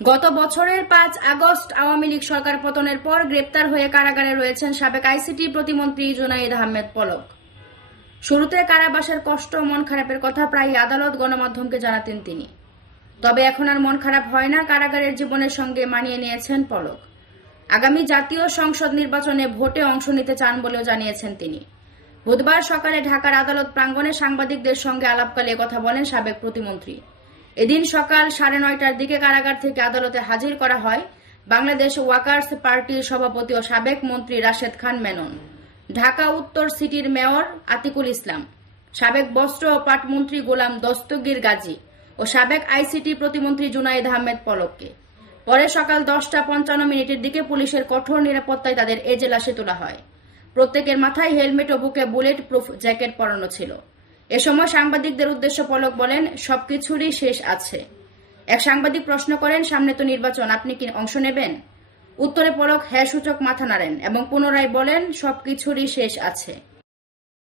গত বছরের পাঁচ আগস্ট আওয়ামী লীগ সরকার পতনের পর গ্রেপ্তার হয়ে কারাগারে রয়েছেন সাবেক আইসিটি প্রতিমন্ত্রী জুনাইদ আহমেদ পলক। শুরুতে কারাবাসের কষ্ট মন খারাপের কথা প্রায় আদালত গণমাধ্যমকে জানাতেন তিনি। তবে এখন আর মন খারাপ হয় না কারাগারের জীবনের সঙ্গে মানিয়ে নিয়েছেন পলক। আগামী জাতীয় সংসদ নির্বাচনে ভোটে অংশ নিতে চান বলেও জানিয়েছেন তিনি। বুধবার সকালে ঢাকার আদালত প্রাঙ্গণে সাংবাদিকদের সঙ্গে আলাপকালে কথা বলেন সাবেক প্রতিমন্ত্রী। এদিন সকাল সাড়ে নয়টার দিকে কারাগার থেকে আদালতে হাজির করা হয় বাংলাদেশ ওয়াকার্স পার্টির সভাপতি ও সাবেক মন্ত্রী রাশেদ খান মেনন, ঢাকা উত্তর সিটির মেয়র আতিকুল ইসলাম, সাবেক বস্ত্র ও পাটমন্ত্রী গোলাম দস্তগীর গাজী ও সাবেক আইসিটি প্রতিমন্ত্রী জুনাইদ আহমেদ পলককে। পরে সকাল দশটা পঞ্চান্ন মিনিটের দিকে পুলিশের কঠোর নিরাপত্তায় তাদের এজেলাসে তোলা হয়। প্রত্যেকের মাথায় হেলমেট ও বুকে বুলেট প্রুফ জ্যাকেট পরানো ছিল। এ সময় সাংবাদিকদের উদ্দেশ্য পলক বলেন, সবকিছুরই শেষ আছে। এক সাংবাদিক প্রশ্ন করেন, সামনে তো নির্বাচন, আপনি কি অংশ নেবেন? উত্তরে পলক হ্যাঁ সূচক মাথা নাড়েন এবং পুনরায় বলেন, সবকিছুরই শেষ আছে।